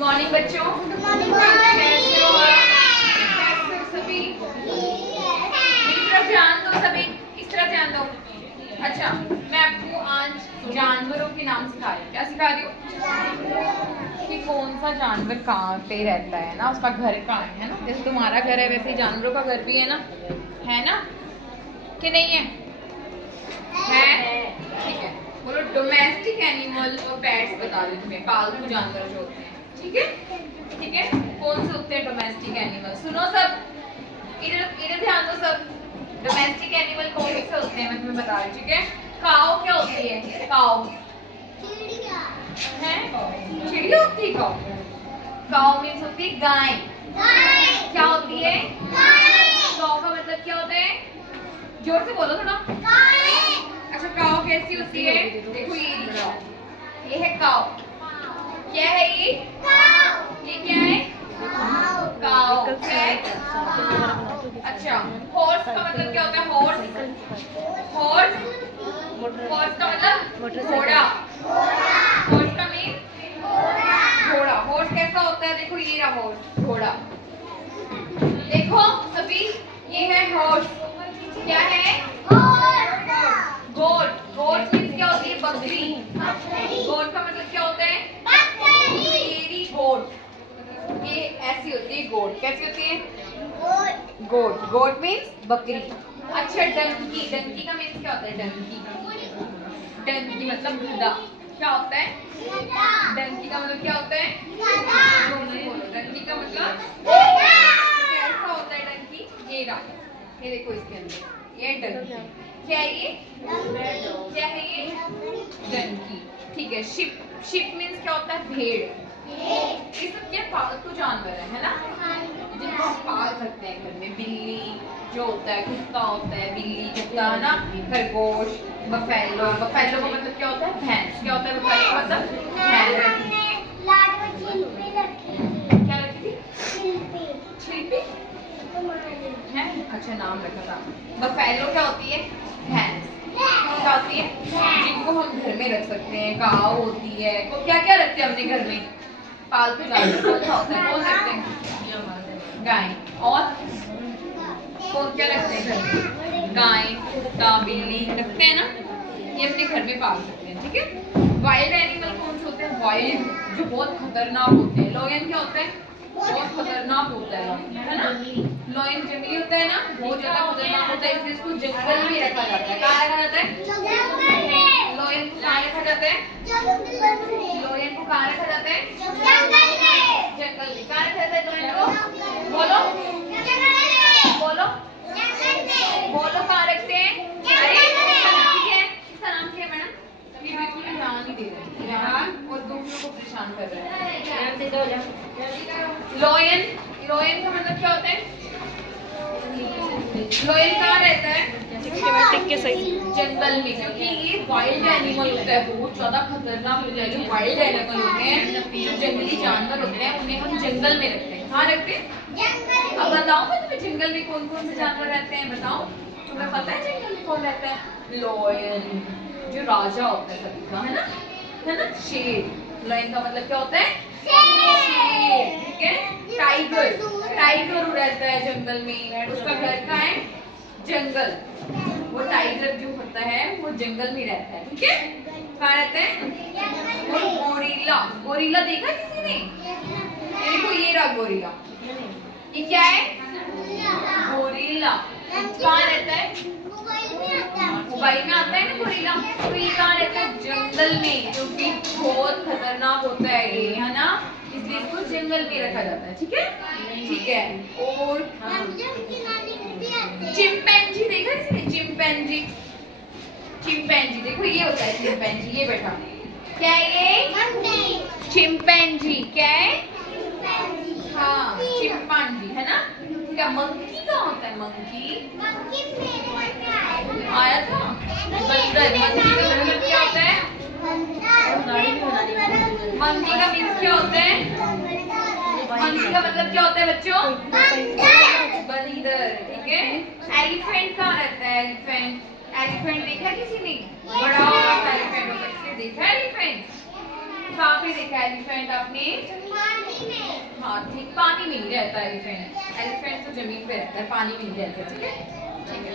Morning बच्चों। कैसे हो आप? कैसे हो सभी? मेरी तरफ ध्यान दो सभी, इस तरफ ध्यान दो। अच्छा, मैं आपको आज जानवरों के नाम सिखा रही हूँ। क्या सिखा रही हूँ? कि कौन सा जानवर कहाँ पे रहता है ना, उसका घर कहाँ है ना। जैसे तुम्हारा घर है वैसे ही जानवरों का घर भी है ना कि नहीं है? ठीक है। बोलो डोमेस्टिक एनिमल और पेट्स बता दो तुम्हें, पालतू जानवर जो होते हैं। ठीक है, कौन से होते हैं डोमेस्टिक एनिमल? सुनो सब, इधर ध्यान दो सब। डोमेस्टिक एनिमल कौन से होते हैं मैं तुम्हें बता रही हूँ। ठीक है, काऊ क्या होती है? काऊ चिड़िया है, चिड़िया होती है काऊ। काऊ मीन्स होती है गाय। क्या होती है? काऊ का मतलब क्या होता है? जोर से बोलो थोड़ा। अच्छा, काऊ कैसी होती है? देखो ये है काऊ। क्या है ये? क्या है? काऊ। अच्छा, हॉर्स का मतलब क्या होता है? हॉर्स का मतलब घोड़ा। हॉर्स का मीन घोड़ा। हॉर्स कैसा होता है? देखो ये रहा हॉर्स, घोड़ा। देखो सभी, ये है हॉर्स। क्या है? गोट। गोट मीन्स क्या होती है? बकरी। गोट का मतलब क्या होता है? बकरी। गोट ये ऐसी होती है। गोट कैसी होती है? गोट। गोट मीन्स बकरी। अच्छा, डंकी। डंकी का मीन्स क्या होता है? डंकी। डंकी मतलब गधा। क्या होता है? डंकी का मतलब क्या होता है? डंकी का मतलब कैसा होता है? डंकी ये रहा, ये देखो इसके अंदर ये डंकी। क्या है ये? क्या है ये? डंकी। ठीक है। शिप। शिप मीन्स क्या होता है? भेड़। ये सब क्या पालतू जानवर है ना, जिनको हम पाल सकते हैं घर में। बिल्ली जो होता है, कुत्ता होता है, बिल्ली कुत्ता है ना, खरगोश, बफेलो। बफेलो का मतलब क्या होता है? भैंस। क्या होता है बफेलो का मतलब? भैंस। क्या रखी थी? छिलपी है। अच्छा, नाम रखा था। बफेलो क्या होती है? भैंस। क्या होती है? जिनको हम घर में रख सकते हैं। काऊ होती है। तो क्या क्या रखते हैं अपने घर में? पालतू जानवर कौन सा होता है? कौन रखते हैं? गाय। और कौन क्या रखते हैं घर में? गाय, कुत्ता, बिल्ली रखते हैं ना, ये अपने घर में पाल सकते हैं। ठीक है। वाइल्ड एनिमल कौन से होते हैं? वाइल्ड जो बहुत खतरनाक होते हैं। लॉयन क्या होता है? बहुत खतरनाक होता है ना। लॉयन जंगली होता है ना, बहुत ज्यादा खतरनाक होता है, इसलिए इसको जंगल में रखा जाता है। कहाँ रखा जाता है? लॉयन को कहाँ रखा जाता है? लॉयन को कहाँ रखा जाता है? जंगल में। कहाँ रखा जाता है लॉयन को? बोलो बोलो बोलो, कहाँ रखते हैं? अरे ठीक है, इसका नाम क्या है मैडम? ये बिल्कुल ध्यान नहीं दे रहे यार, और दूसरों को परेशान कर रहे हैं। लॉयन। लॉयन का मतलब क्या होता है? लॉयन कहाँ रहता है? जंगल में, क्योंकि ये वाइल्ड एनिमल होता है, बहुत ज्यादा खतरनाक होता है। जो वाइल्ड एनिमल होते हैं, जो जंगली जानवर होते हैं, उन्हें हम जंगल में रखते हैं। कहाँ रखते हैं? अब बताओ मैं तुम्हें, जंगल में कौन कौन से जानवर रहते हैं? बताओ, तुम्हें पता है जंगल में कौन रहता है? लॉयन जो राजा होता है सभी का, है ना। शेर। लॉयन का मतलब क्या होता है? शेर। ठीक है। टाइगर। टाइगर रहता है जंगल में, उसका घर कहाँ है? जंगल। वो टाइगर जो होता है वो जंगल में रहता है। ठीक है। कहाँ रहता है? और गोरिल्ला। गोरिल्ला देखा किसी ने? देखो ये रहा गोरिल्ला। ये क्या है? गोरिल्ला। कहाँ रहता है? मोबाइल में आता है ना गोरिल्ला। तो ये कहाँ रहता है? जंगल में, क्योंकि बहुत खतरनाक होता है ये, है ना, इसलिए इसको जंगल में रखा जाता है। ठीक है। और चिंपैंजी देखा किसने? चिंपैंजी। चिंपैंजी देखो ये होता है चिंपैंजी। ये बैठा, क्या है ये? चिंपैंजी। क्या है? हाँ, चिंपैंजी है ना। क्या मंकी का होता है? मंकी आया था। बंदर। मंकी का मतलब क्या होता है? मंकी का मीन्स क्या होता है? मंकी का मतलब क्या होता है बच्चों? बंदर। ठीक है। एलिफेंट कहाँ रहता है? एलिफेंट। एलिफेंट देखा किसी ने? बड़ा एलिफेंट होता है, किसी ने देखा एलिफेंट? कहाँ पे देखा एलिफेंट आपने? हाथी पानी में नहीं रहता एलिफेंट, एलिफेंट तो जमीन पे रहता है, पानी में नहीं रहता, ठीक है। ठीक है।